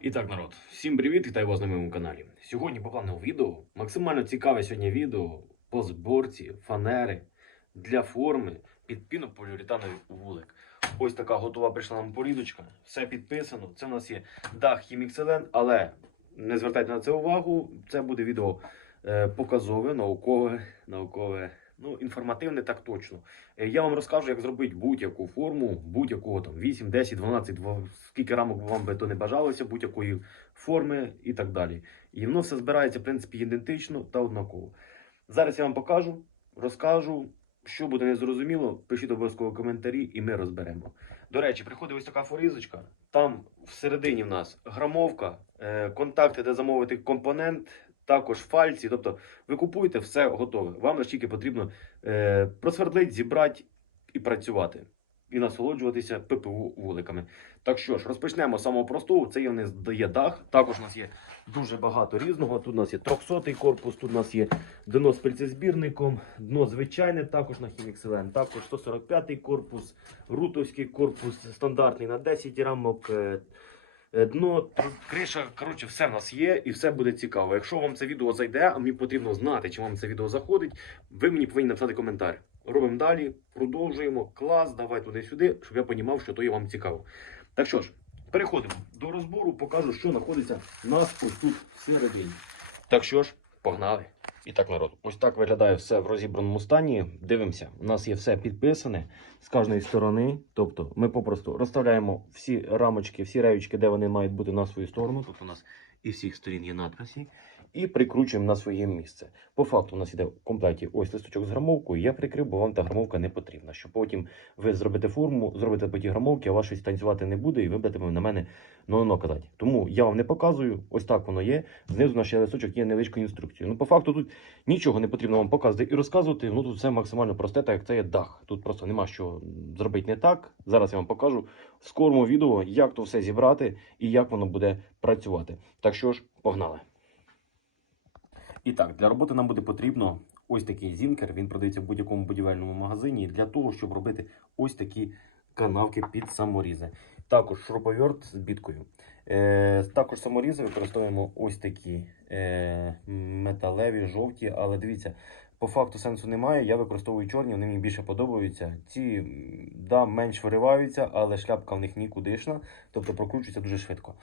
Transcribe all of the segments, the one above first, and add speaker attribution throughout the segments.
Speaker 1: І так, народ, всім привіт, вітаю вас на моєму каналі. Сьогодні по плану відео максимально цікаве сьогодні відео по зборці фанери для форми під пінополіуретановий вулик. Ось така готова прийшла нам порізочка. Все підписано. Це у нас є дах Хімікселен, але не звертайте на це увагу. Це буде відео е, показове, наукове, наукове, ну, інформативне, так точно. Е, Я вам розкажу, як зробити будь-яку форму, будь-якого там 8, 10, 12, два- скільки рамок вам би то не бажалося, будь-якої форми і так далі. І воно все збирається, в принципі, ідентично та однаково. Зараз я вам покажу, розкажу. Що буде незрозуміло, пишіть обов'язково коментарі і ми розберемо. До речі, приходить ось така форізочка. Там всередині в нас грамовка, е, контакти, де замовити компонент, також фальці. Тобто ви купуєте все готове. Вам лише тільки потрібно е, просвердлити, зібрати і працювати. І насолоджуватися ППУ вуликами. Так що ж, розпочнемо з самого простого. Це є, у нас є дах. Також у нас є дуже багато різного. Тут у нас є 300-й корпус, тут у нас є дно з пильцезбірником, дно звичайне, також на хімікселен, також 145-й корпус, рутовський корпус, стандартний на 10 рамок. Е, е, Дно, криша, коротше, все в нас є і все буде цікаво. Якщо вам це відео зайде, а мені потрібно знати, чи вам це відео заходить, ви мені повинні написати коментар. Робимо далі, продовжуємо. Клас, давай туди-сюди, щоб я розумів, що то є вам цікаво. Так що ж, переходимо до розбору, покажу, що знаходиться у нас ось тут всередині. Так що ж, погнали. І так, народ, ось так виглядає все в розібраному стані. Дивимося, у нас є все підписане з кожної сторони. Тобто ми попросту розставляємо всі рамочки, всі реючки, де вони мають бути на свою сторону. Тобто у нас і всіх сторін є надписи. І прикручуємо на своє місце. По факту, у нас іде в комплекті ось листочок з грамовкою. Я прикрив, бо вам та грамовка не потрібна. Що потім ви зробите форму, зробите по ті грамовки, а щось танцювати не буде, і ви будете на мене ну казати. Тому я вам не показую, ось так воно є. Знизу на ще листочок є невеличкою інструкцією. Ну, по факту, тут нічого не потрібно вам показувати і розказувати. Ну тут все максимально просте, так як це є дах. Тут просто нема що зробити не так. Зараз я вам покажу в скорому відео, як то все зібрати і як воно буде працювати. Так що ж, погнали. І так, для роботи нам буде потрібно ось такий зінкер. Він продається в будь-якому будівельному магазині для того, щоб робити ось такі канавки під саморізи. Також шуруповерт з біткою. Е, також саморізи використовуємо ось такі е, металеві, жовті, але дивіться, по факту сенсу немає. Я використовую чорні, вони мені більше подобаються. Ці да, менш вириваються, але шляпка в них нікудишна, тобто прокручується дуже швидко.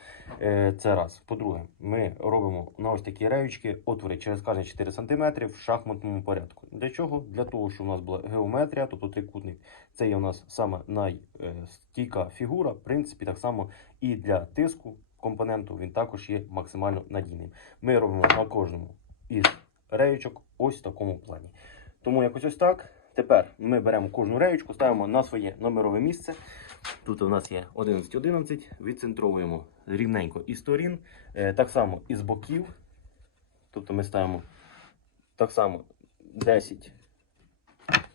Speaker 1: Е, Це раз. По-друге, ми робимо на ось такі реючки отвори через кожні 4 см в шахматному порядку. Для чого? Для того, щоб у нас була геометрія, тобто трикутник. Це є у нас саме найстійка фігура. В принципі, так само і для тиску компоненту він також є максимально надійним. Ми робимо на кожному із реючок ось в такому плані. Тому якось ось так. Тепер ми беремо кожну реючку, ставимо на своє номерове місце. Тут у нас є 11-11, відцентровуємо рівненько із сторін, е, так само із боків. Тобто ми ставимо так само 10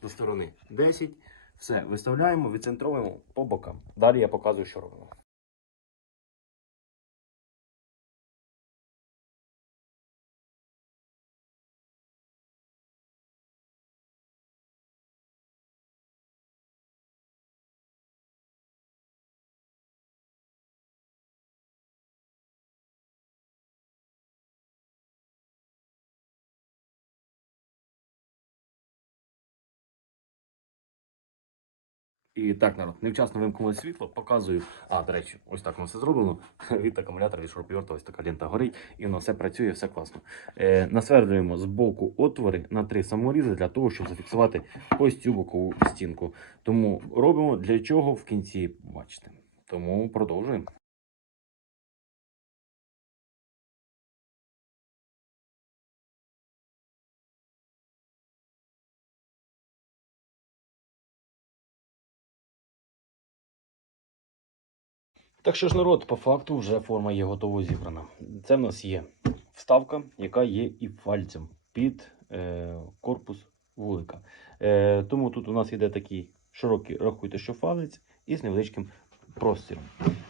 Speaker 1: до сторони 10. Все, виставляємо, відцентровуємо по бокам. Далі я показую, що робимо. І так, народ, невчасно вимкнуло світло, показую. А, до речі, ось так воно все зроблено. Від акумулятора, від шуруповерта, ось така лента горить, і воно все працює, все класно. Е, насвердлюємо з боку отвори на три саморізи для того, щоб зафіксувати ось цю бокову стінку. Тому робимо для чого в кінці бачите. Тому продовжуємо. Так що ж, народ, по факту вже форма є готово зібрана. Це в нас є вставка, яка є і фальцем під е, корпус вулика. Е, тому тут у нас йде такий широкий, рахуйте, що фалець, і невеличким простіром.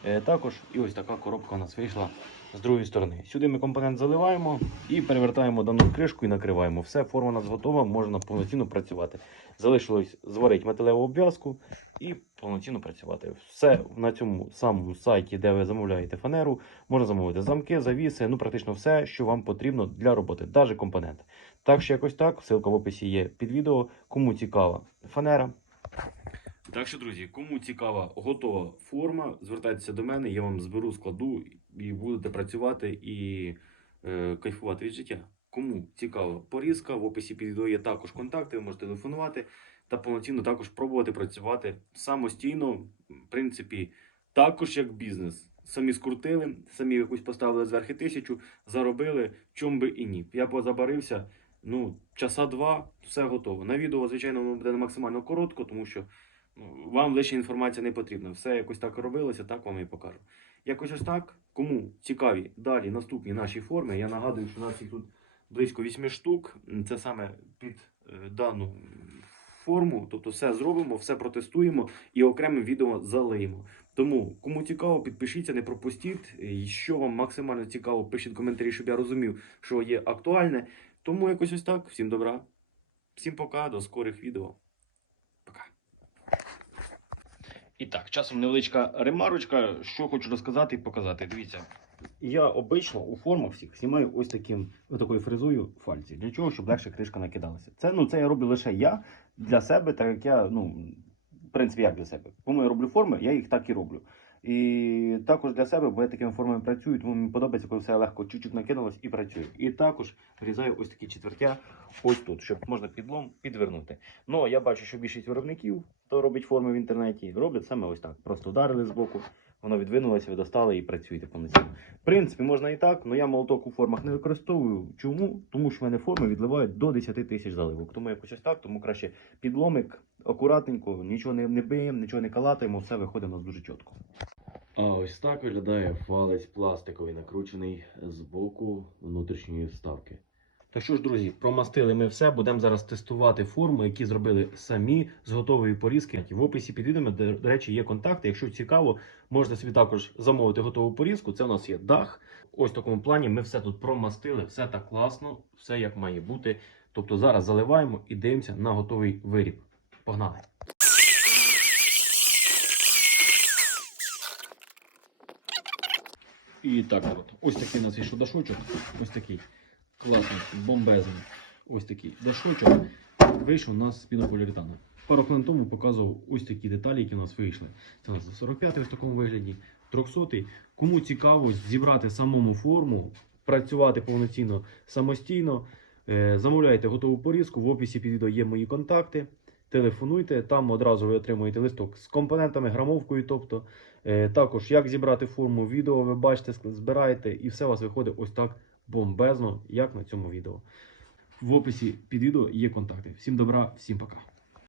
Speaker 1: Е, Також і ось така коробка у нас вийшла з другої сторони. Сюди ми компонент заливаємо і перевертаємо дану кришку і накриваємо. Все, форма у нас готова, можна повноцінно працювати. Залишилось зварити металеву обв'язку і повноцінно працювати. Все на цьому самому сайті, де ви замовляєте фанеру, можна замовити замки, завіси, ну практично все, що вам потрібно для роботи, навіть компоненти. Так що якось так, ссылка в описі є під відео. Кому цікава фанера. Так що, друзі, кому цікава готова форма, звертайтеся до мене, я вам зберу, складу і будете працювати і е, кайфувати від життя. Кому цікава порізка, в описі під відео є також контакти, ви можете телефонувати та повноцінно також пробувати працювати самостійно, в принципі, також як бізнес. Самі скрутили, самі якусь поставили зверхи тисячу, заробили, чом би і ні. Я позабарився, ну, часа два, все готово. На відео, звичайно, воно буде максимально коротко, тому що вам лише інформація не потрібна. Все якось так робилося, так вам і покажу. Якось ось так. Кому цікаві далі наступні наші форми, я нагадую, що у нас їх тут близько 8 штук. Це саме під е, дану форму. Тобто все зробимо, все протестуємо і окремим відео залиємо. Тому, кому цікаво, підпишіться, не пропустіть. Що вам максимально цікаво, пишіть коментарі, щоб я розумів, що є актуальне. Тому якось ось так. Всім добра. Всім пока, до скорих відео. Пока. І так, часом невеличка ремарочка, що хочу розказати і показати. Дивіться, я обично у формах всіх знімаю ось таким такою фрезою фальці. Для чого? Щоб легше кришка накидалася. Це ну це я роблю лише я для себе, так як я, ну, в принципі, як для себе. Кому я роблю форми, я їх так і роблю. І також для себе, бо я такими формами працюю, тому мені подобається, коли все легко чуть-чуть накидалось і працює. І також вирізаю ось такі четвертя ось тут, щоб можна підлом підвернути. Ну, я бачу, що більшість виробників, хто робить форми в інтернеті, роблять саме ось так. Просто вдарили з боку, воно відвинулося, ви достали і працюєте повноцінно. В принципі, можна і так, але я молоток у формах не використовую. Чому? Тому що в мене форми відливають до 10 тисяч заливок. Тому якось ось так, тому краще підломик, акуратненько, нічого не, не биємо, нічого не калатаємо, все виходить у нас дуже чітко. А ось так виглядає фалець пластиковий, накручений з боку внутрішньої вставки. Так що ж, друзі, промастили ми все. Будемо зараз тестувати форми, які зробили самі з готової порізки. В описі під відео, до до речі, є контакти. Якщо цікаво, можете собі також замовити готову порізку. Це у нас є дах. Ось в такому плані ми все тут промастили, все так класно, все як має бути. Тобто зараз заливаємо і дивимося на готовий виріб. Погнали! І так, народ. Ось такий у нас вийшов дашочок. Ось такий класний, бомбезний. Ось такий дашочок. Вийшов у нас з пінополіуретану. Пару хвилин тому показував ось такі деталі, які у нас вийшли. Це у нас 45 й в такому вигляді, 300 й Кому цікаво зібрати самому форму, працювати повноцінно самостійно, е, замовляйте готову порізку. В описі під відео є мої контакти. Телефонуйте, там одразу ви отримуєте листок з компонентами, грамовкою. Тобто Е, також як зібрати форму відео, ви бачите, збираєте, і все у вас виходить ось так бомбезно, як на цьому відео. В описі під відео є контакти. Всім добра, всім пока.